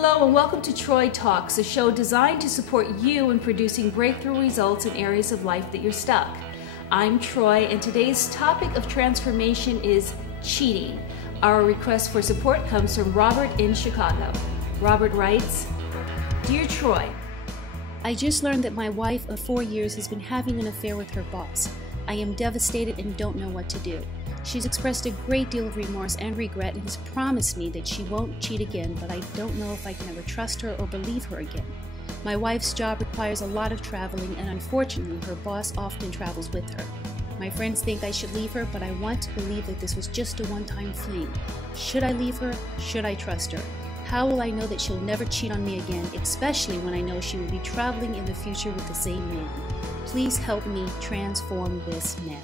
Hello and welcome to Troy Talks, a show designed to support you in producing breakthrough results in areas of life that you're stuck. I'm Troy, and today's topic of transformation is cheating. Our request for support comes from Robert in Chicago. Robert writes, "Dear Troy, I just learned that my wife of 4 years has been having an affair with her boss. I am devastated and don't know what to do. She's expressed a great deal of remorse and regret and has promised me that she won't cheat again, but I don't know if I can ever trust her or believe her again. My wife's job requires a lot of traveling, and unfortunately her boss often travels with her. My friends think I should leave her, but I want to believe that this was just a one-time fling. Should I leave her? Should I trust her? How will I know that she'll never cheat on me again, especially when I know she will be traveling in the future with the same man? Please help me transform this now."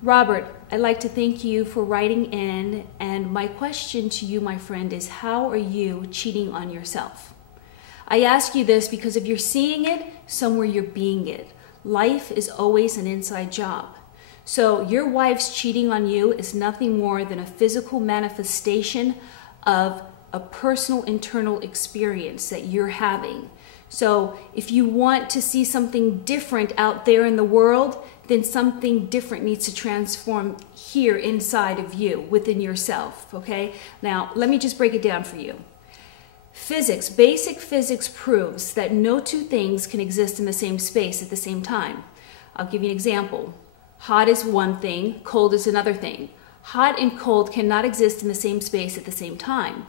Robert, I'd like to thank you for writing in, and my question to you, my friend, is how are you cheating on yourself? I ask you this because if you're seeing it, somewhere you're being it. Life is always an inside job. So your wife's cheating on you is nothing more than a physical manifestation of a personal internal experience that you're having. So if you want to see something different out there in the world, then something different needs to transform here inside of you, within yourself, okay? Now, let me just break it down for you. Physics, basic physics proves that no two things can exist in the same space at the same time. I'll give you an example. Hot is one thing, cold is another thing. Hot and cold cannot exist in the same space at the same time.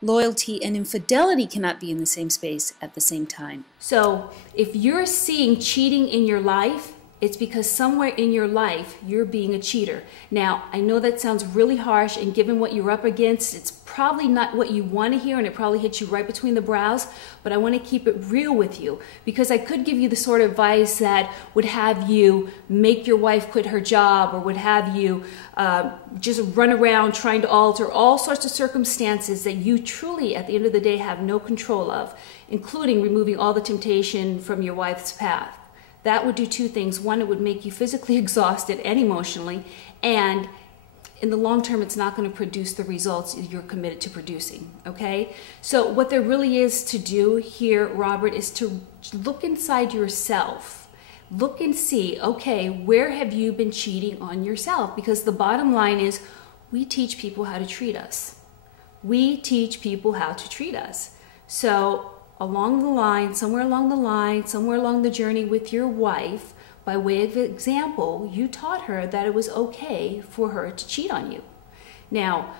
Loyalty and infidelity cannot be in the same space at the same time. So if you're seeing cheating in your life, it's because somewhere in your life you're being a cheater. Now, I know that sounds really harsh, and given what you're up against, it's probably not what you want to hear, and it probably hits you right between the brows, but I want to keep it real with you, because I could give you the sort of advice that would have you make your wife quit her job, or would have you just run around trying to alter all sorts of circumstances that you truly, at the end of the day, have no control of, including removing all the temptation from your wife's path. That would do two things. One, it would make you physically exhausted and emotionally, and in the long term, it's not going to produce the results you're committed to producing, okay? So what there really is to do here, Robert, is to look inside yourself. Look and see, okay, where have you been cheating on yourself? Because the bottom line is, we teach people how to treat us. We teach people how to treat us. So along the line, somewhere along the journey with your wife, by way of example, you taught her that it was okay for her to cheat on you. Now,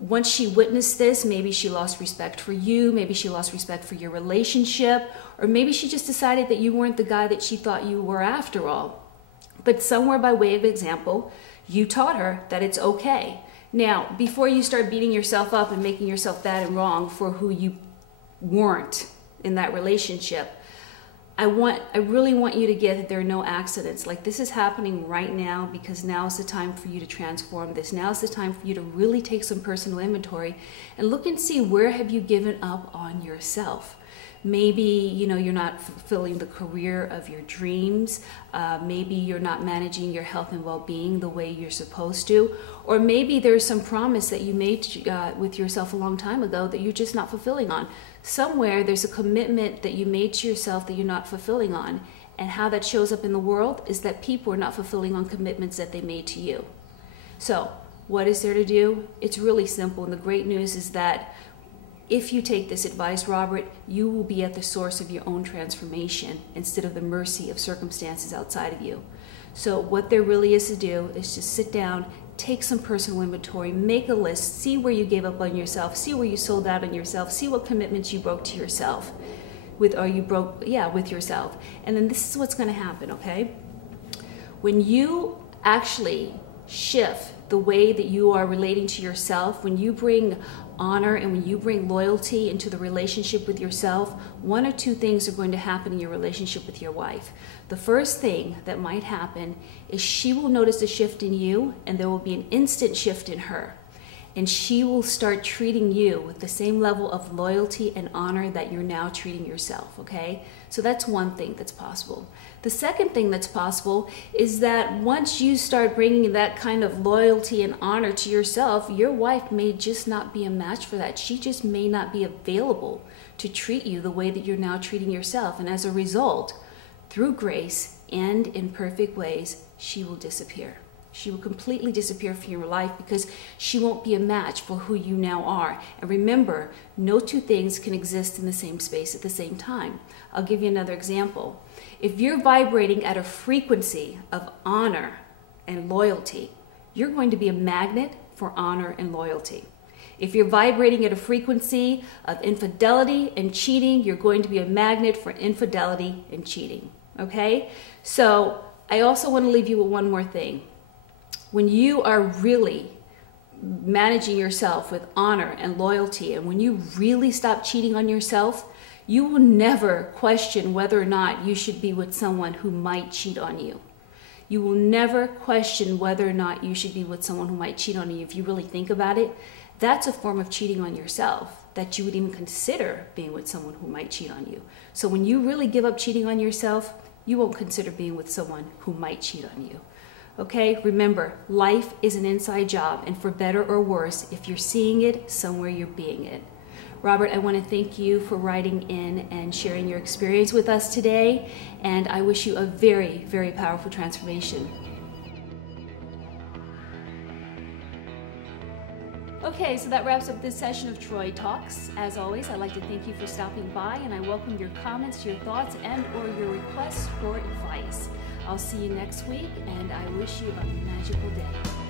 once she witnessed this, maybe she lost respect for you, maybe she lost respect for your relationship, or maybe she just decided that you weren't the guy that she thought you were after all. But somewhere by way of example, you taught her that it's okay. Now, before you start beating yourself up and making yourself bad and wrong for who you weren't in that relationship, I really want you to get that there are no accidents. Like, this is happening right now because now is the time for you to transform this. Now is the time for you to really take some personal inventory and look and see, where have you given up on yourself? Maybe, you're not fulfilling the career of your dreams. Maybe you're not managing your health and well-being the way you're supposed to. Or maybe there's some promise that you made with yourself a long time ago that you're just not fulfilling on. Somewhere there's a commitment that you made to yourself that you're not fulfilling on. And how that shows up in the world is that people are not fulfilling on commitments that they made to you. So what is there to do? It's really simple. And the great news is that if you take this advice, Robert, you will be at the source of your own transformation instead of the mercy of circumstances outside of you. So what there really is to do is just sit down, take some personal inventory, make a list, see where you gave up on yourself, see where you sold out on yourself, see what commitments you broke to yourself, with yourself. And then this is what's going to happen, okay? When you actually shift the way that you are relating to yourself, when you bring honor and when you bring loyalty into the relationship with yourself, one or two things are going to happen in your relationship with your wife. The first thing that might happen is she will notice a shift in you, and there will be an instant shift in her. and she will start treating you with the same level of loyalty and honor that you're now treating yourself, okay? So that's one thing that's possible. The second thing that's possible is that once you start bringing that kind of loyalty and honor to yourself, your wife may just not be a match for that. She just may not be available to treat you the way that you're now treating yourself. And as a result, through grace and in perfect ways, she will disappear. She will completely disappear from your life because she won't be a match for who you now are. And remember, no two things can exist in the same space at the same time. I'll give you another example. If you're vibrating at a frequency of honor and loyalty, you're going to be a magnet for honor and loyalty. If you're vibrating at a frequency of infidelity and cheating, you're going to be a magnet for infidelity and cheating. Okay? So I also want to leave you with one more thing. When you are really managing yourself with honor and loyalty, and when you really stop cheating on yourself, you will never question whether or not you should be with someone who might cheat on you. You will never question whether or not you should be with someone who might cheat on you. If you really think about it, that's a form of cheating on yourself, that you would even consider being with someone who might cheat on you. So when you really give up cheating on yourself, you won't consider being with someone who might cheat on you. Okay, remember, life is an inside job, and for better or worse, if you're seeing it, somewhere you're being it. Robert, I want to thank you for writing in and sharing your experience with us today, and I wish you a very, very powerful transformation. Okay, so that wraps up this session of Troy Talks. As always, I'd like to thank you for stopping by, and I welcome your comments, your thoughts, and or your requests for advice. I'll see you next week, and I wish you a magical day.